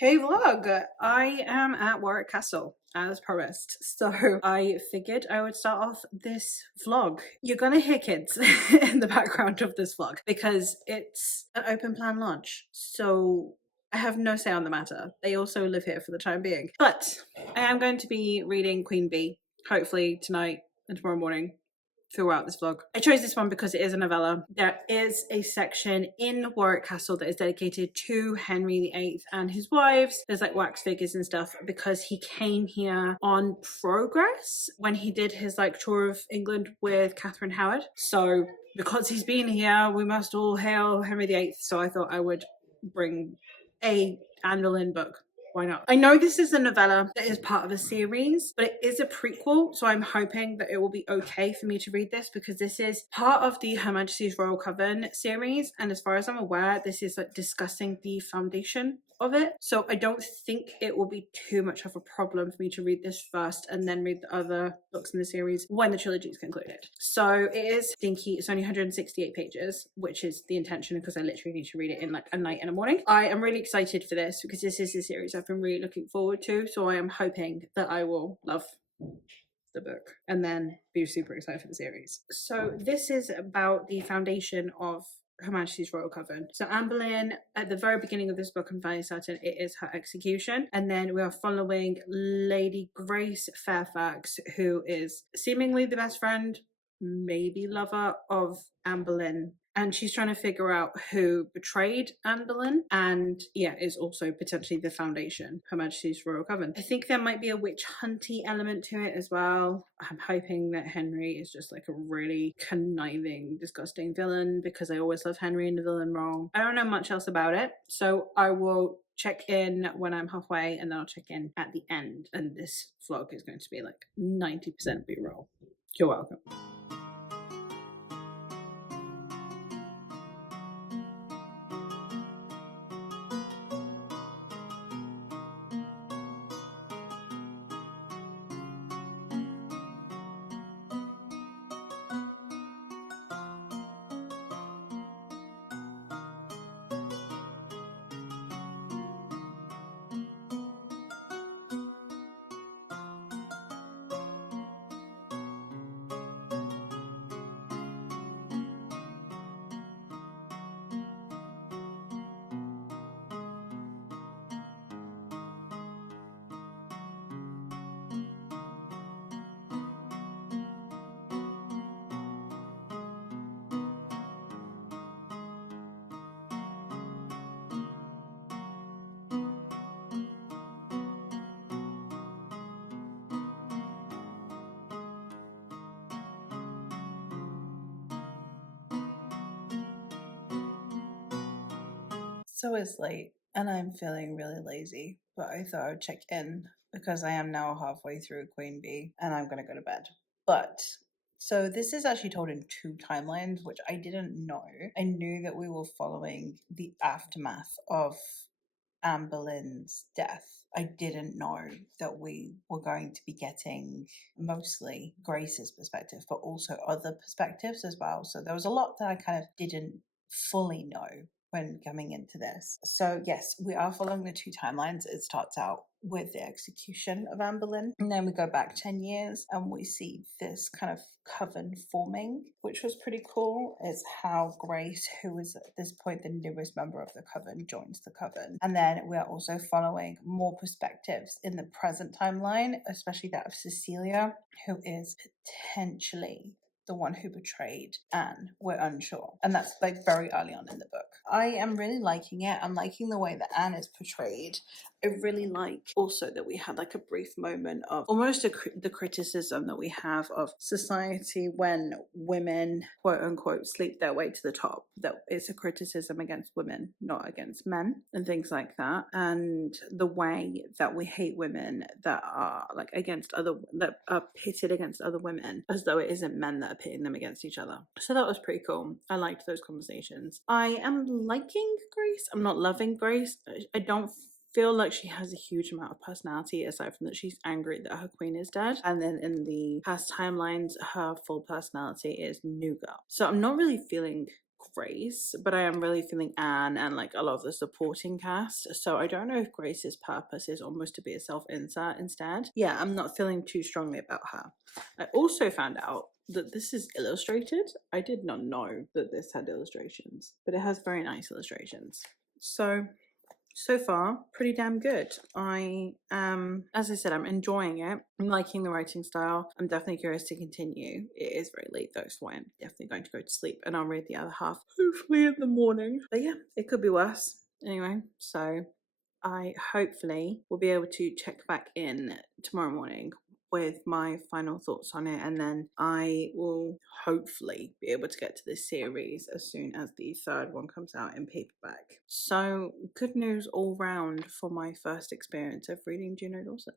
Hey vlog! I am at Warwick Castle as promised, so I figured I would start off this vlog. You're gonna hear kids in the background of this vlog because it's an open plan lodge, so I have no say on the matter. They also live here for the time being. But I am going to be reading Queen Bee, hopefully tonight and tomorrow morning, throughout this vlog. I chose this one because it is a novella. There is a section in Warwick Castle that is dedicated to Henry VIII and his wives. There's like wax figures and stuff because he came here on Progress when he did his like tour of England with Catherine Howard. So because he's been here, we must all hail Henry VIII. So I thought I would bring a Anne Boleyn book. Why not? I know this is a novella that is part of a series, but it is a prequel, so I'm hoping that it will be okay for me to read this because this is part of the Her Majesty's Royal Coven series, and as far as I'm aware, this is like discussing the foundation of it. So I don't think it will be too much of a problem for me to read this first and then read the other books in the series when the trilogy is concluded. So it is dinky. It's only 168 pages, which is the intention because I literally need to read it in like a night and a morning. I am really excited for this because this is a series I've been really looking forward to. So I am hoping that I will love the book and then be super excited for the series. So this is about the foundation of Her Majesty's Royal Coven. So Anne Boleyn, at the very beginning of this book, I'm fairly certain it is her execution. And then we are following Lady Grace Fairfax, who is seemingly the best friend, maybe lover of Anne Boleyn. And she's trying to figure out who betrayed Anne Boleyn and is also potentially the foundation, Her Majesty's Royal Coven. I think there might be a witch hunty element to it as well. I'm hoping that Henry is just like a really conniving, disgusting villain because I always love Henry and the villain wrong. I don't know much else about it, so I will check in when I'm halfway and then I'll check in at the end. And this vlog is going to be like 90% B-roll. You're welcome. So it's late and I'm feeling really lazy, but I thought I would check in because I am now halfway through Queen Bee and I'm gonna go to bed. But so this is actually told in two timelines, which I didn't know. I knew that we were following the aftermath of Anne Boleyn's death. I didn't know that we were going to be getting mostly Grace's perspective, but also other perspectives as well. So there was a lot that I kind of didn't fully know when coming into this. So yes, we are following the two timelines. It starts out with the execution of Anne Boleyn, and then we go back 10 years and we see this kind of coven forming, which was pretty cool. Is how Grace, who is at this point the newest member of the coven, joins the coven. And then we are also following more perspectives in the present timeline, especially that of Cecilia, who is potentially the one who betrayed Anne. We're unsure. And that's like very early on in the book. I am really liking it. I'm liking the way that Anne is portrayed. I really like also that we had like a brief moment of almost the criticism that we have of society when women, quote unquote, sleep their way to the top. That it's a criticism against women, not against men, and things like that. And the way that we hate women that are like that are pitted against other women, as though it isn't men that are pitting them against each other. So that was pretty cool. I liked those conversations. I am liking Grace. I'm not loving Grace. I don't feel like she has a huge amount of personality, aside from that she's angry that her queen is dead. And then in the past timelines, her full personality is New Girl. So I'm not really feeling Grace, but I am really feeling Anne and like a lot of the supporting cast. So I don't know if Grace's purpose is almost to be a self-insert instead. Yeah, I'm not feeling too strongly about her. I also found out that this is illustrated. I did not know that this had illustrations, but it has very nice illustrations. So far, pretty damn good. I am, as I said, I'm enjoying it. I'm liking the writing style. I'm definitely curious to continue. It is very late though, so I'm definitely going to go to sleep, and I'll read the other half hopefully in the morning. But yeah, it could be worse. Anyway, so I hopefully will be able to check back in tomorrow morning with my final thoughts on it, and then I will hopefully be able to get to this series as soon as the third one comes out in paperback. So good news all round for my first experience of reading Juno Dawson.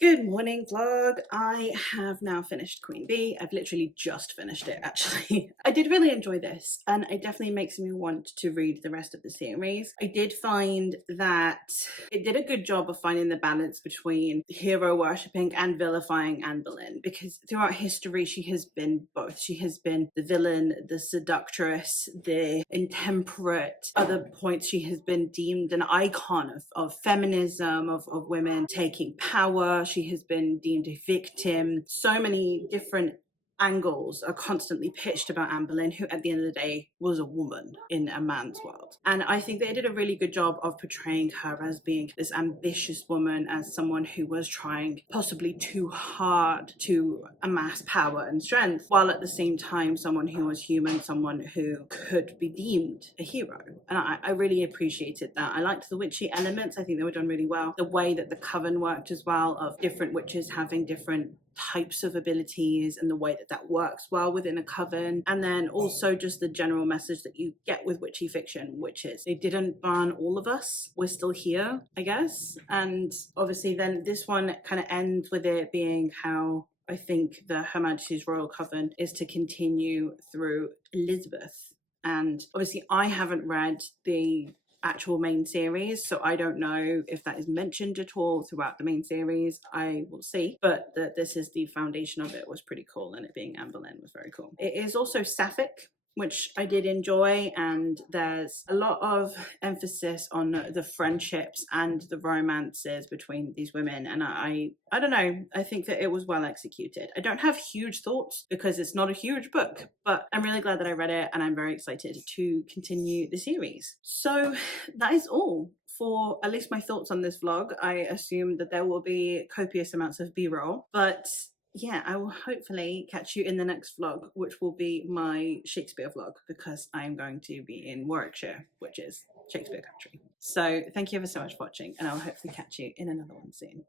Good morning, vlog. I have now finished Queen Bee. I've literally just finished it, actually. I did really enjoy this, and it definitely makes me want to read the rest of the series. I did find that it did a good job of finding the balance between hero worshipping and vilifying Anne Boleyn, because throughout history she has been both. She has been the villain, the seductress, the intemperate. Other points she has been deemed an icon of feminism, of women taking power. She has been deemed a victim. So many different angles are constantly pitched about Anne Boleyn, who at the end of the day was a woman in a man's world. And I think they did a really good job of portraying her as being this ambitious woman, as someone who was trying possibly too hard to amass power and strength, while at the same time someone who was human, someone who could be deemed a hero. And I really appreciated that. I liked the witchy elements. I think they were done really well. The way that the coven worked as well, of different witches having different types of abilities, and the way that that works well within a coven. And then also just the general message that you get with witchy fiction, which is they didn't ban all of us, we're still here, I guess. And obviously then this one kind of ends with it being how I think the Her Majesty's Royal Coven is to continue through Elizabeth. And obviously I haven't read the actual main series, so I don't know if that is mentioned at all throughout the main series. I will see, but this is the foundation of it was pretty cool, and it being Anne Boleyn was very cool. It is also Sapphic, which I did enjoy, and there's a lot of emphasis on the friendships and the romances between these women, and I don't know, I think that it was well executed. I don't have huge thoughts because it's not a huge book, but I'm really glad that I read it, and I'm very excited to continue the series. So that is all for at least my thoughts on this vlog. I assume that there will be copious amounts of b-roll, but yeah, I will hopefully catch you in the next vlog, which will be my Shakespeare vlog, because I'm going to be in Warwickshire, which is Shakespeare country. So thank you ever so much for watching, and I'll hopefully catch you in another one soon.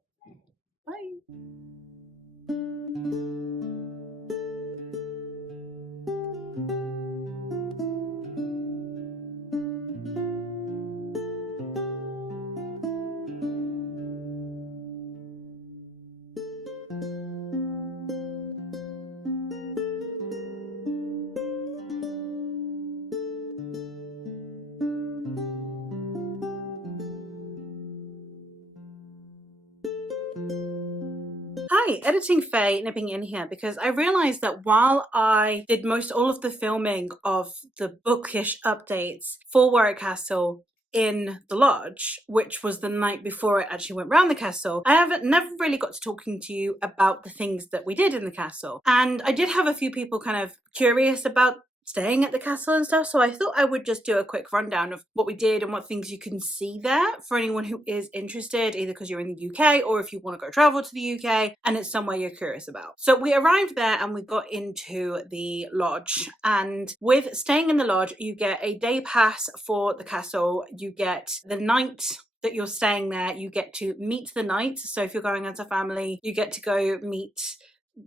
Bye. Hi, Editing Faye nipping in here because I realized that while I did most all of the filming of the bookish updates for Warwick Castle in the lodge, which was the night before I actually went round the castle, I haven't never really got to talking to you about the things that we did in the castle. And I did have a few people kind of curious about staying at the castle and stuff, so I thought I would just do a quick rundown of what we did and what things you can see there for anyone who is interested, either because you're in the UK or if you want to go travel to the UK and it's somewhere you're curious about. So we arrived there and we got into the lodge, and with staying in the lodge you get a day pass for the castle, you get the night that you're staying there, you get to meet the knights. So if you're going as a family, you get to go meet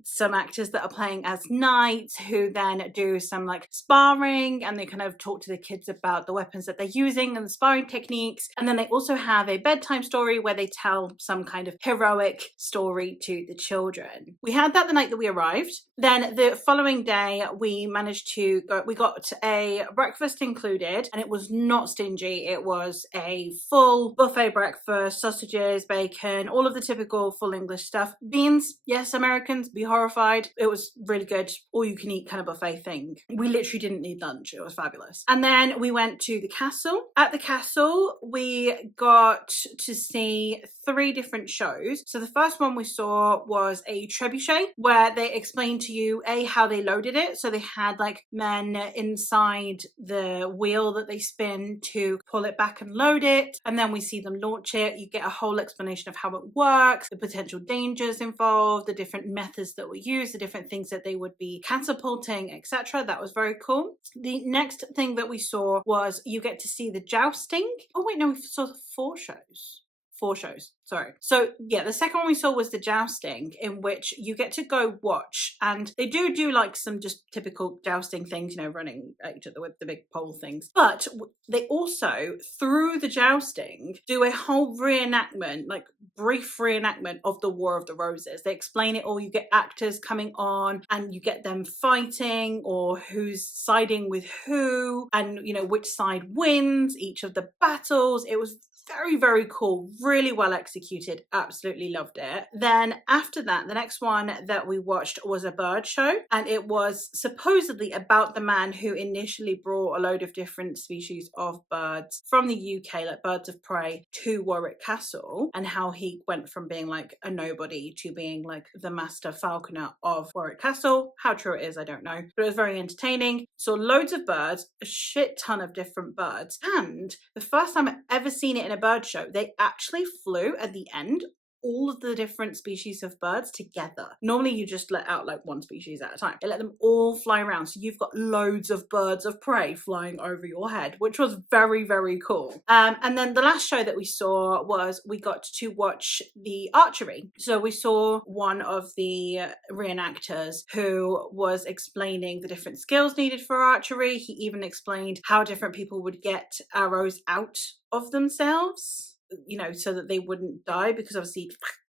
some actors that are playing as knights, who then do some like sparring, and they kind of talk to the kids about the weapons that they're using and the sparring techniques. And then they also have a bedtime story where they tell some kind of heroic story to the children. We had that the night that we arrived. Then the following day we managed to go, we got a breakfast included, and it was not stingy. It was a full buffet breakfast, sausages, bacon, all of the typical full English stuff. Beans, yes, Americans be horrified. It was really good, all you can eat kind of buffet thing. We literally didn't need lunch. It was fabulous. And then we went to the castle. At the castle we got to see 3 different shows. So the first one we saw was a trebuchet, where they explained to you how they loaded it. So they had like men inside the wheel that they spin to pull it back and load it, and then we see them launch it. You get a whole explanation of how it works, the potential dangers involved, the different methods that were used, the different things that they would be catapulting, etc. That was very cool. The next thing that we saw was you get to see the jousting. Oh wait, no, we saw 4 shows. 4 shows, sorry. So yeah, the second one we saw was the jousting, in which you get to go watch, and they do like some just typical jousting things, you know, running at each other with the big pole things. But they also, through the jousting, do a whole reenactment, like brief reenactment of the War of the Roses. They explain it all. You get actors coming on and you get them fighting, or who's siding with who, and you know which side wins each of the battles. It was very, very cool, really well executed, absolutely loved it. Then after that, the next one that we watched was a bird show, and it was supposedly about the man who initially brought a load of different species of birds from the UK, like birds of prey, to Warwick Castle, and how he went from being like a nobody to being like the master falconer of Warwick Castle. How true it is, I don't know, but it was very entertaining. Saw loads of birds, a shit ton of different birds, and the first time I've ever seen it in a bird show, they actually flew at the end all of the different species of birds together. Normally you just let out like one species at a time. They let them all fly around, so you've got loads of birds of prey flying over your head, which was very, very cool. And then the last show that we saw was we got to watch the archery. So we saw one of the reenactors who was explaining the different skills needed for archery. He even explained how different people would get arrows out of themselves, you know, so that they wouldn't die, because obviously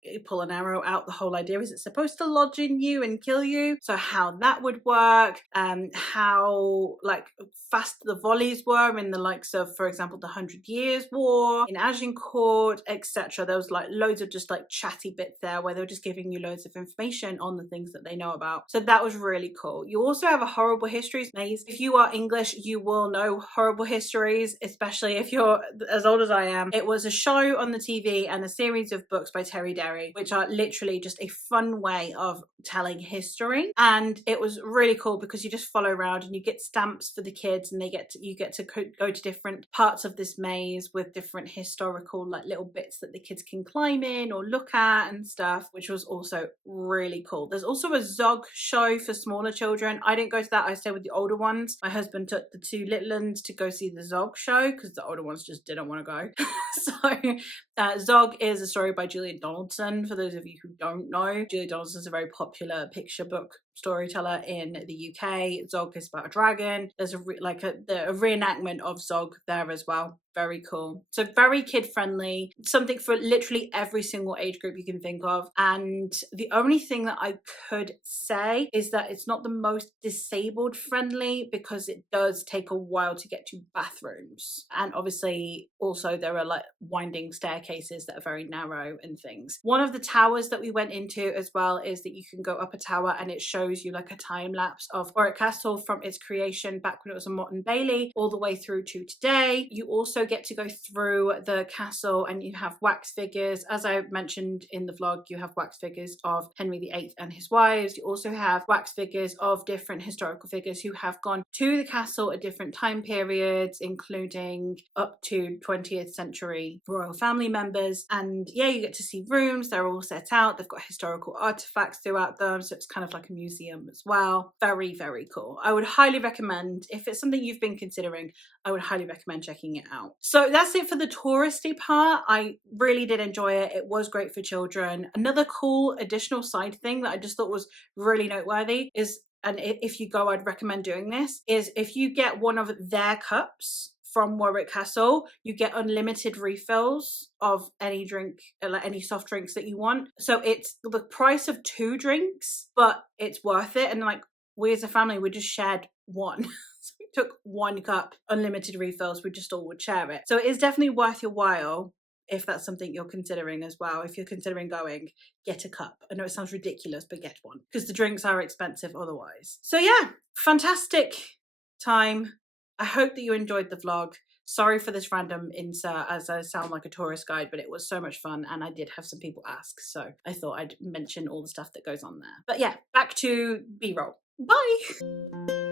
you pull an arrow out, the whole idea is it's supposed to lodge in you and kill you. So how that would work, how like fast the volleys were in the likes of, for example, the 100 Years' War, in Agincourt, etc. There was like loads of just like chatty bits there where they were just giving you loads of information on the things that they know about. So that was really cool. You also have a horrible histories maze. If you are English, you will know horrible histories, especially if you're as old as I am. It was a show on the TV and a series of books by Terry Derry, which are literally just a fun way of telling history. And it was really cool because you just follow around and you get stamps for the kids, and you get to go to different parts of this maze with different historical like little bits that the kids can climb in or look at and stuff, which was also really cool. There's also a Zog show for smaller children. I didn't go to that. I stayed with the older ones. My husband took the 2 little ones to go see the Zog show because the older ones just didn't want to go. So Zog is a story by Julia Donaldson. For those of you who don't know, Julia Donaldson is a very popular picture book storyteller in the UK. Zog is about a dragon. There's a reenactment of Zog there as well. Very cool. So very kid friendly, something for literally every single age group you can think of. And the only thing that I could say is that it's not the most disabled friendly, because it does take a while to get to bathrooms. And obviously also there are like winding staircases that are very narrow and things. One of the towers that we went into as well is that you can go up a tower and it shows you like a time lapse of Warwick Castle from its creation back when it was a Motte and Bailey all the way through to today. You also get to go through the castle and you have wax figures. As I mentioned in the vlog, you have wax figures of Henry VIII and his wives. You also have wax figures of different historical figures who have gone to the castle at different time periods, including up to 20th century royal family members. And yeah, you get to see rooms. They're all set out. They've got historical artifacts throughout them, so it's kind of like a museum as well. Very, very cool. I would highly recommend, if it's something you've been considering, I would highly recommend checking it out. So that's it for the touristy part. I really did enjoy it. It was great for children. Another cool additional side thing that I just thought was really noteworthy is, and if you go, I'd recommend doing this, is if you get one of their cups from Warwick Castle, you get unlimited refills of any drink, like any soft drinks that you want. So it's the price of 2 drinks, but it's worth it. And like, we as a family, we just shared one. So we took 1 cup, unlimited refills, we just all would share it. So it is definitely worth your while if that's something you're considering as well. If you're considering going, get a cup. I know it sounds ridiculous, but get one, because the drinks are expensive otherwise. So yeah, fantastic time. I hope that you enjoyed the vlog. Sorry for this random insert as I sound like a tourist guide, but it was so much fun and I did have some people ask, so I thought I'd mention all the stuff that goes on there. But yeah, back to B-roll. Bye!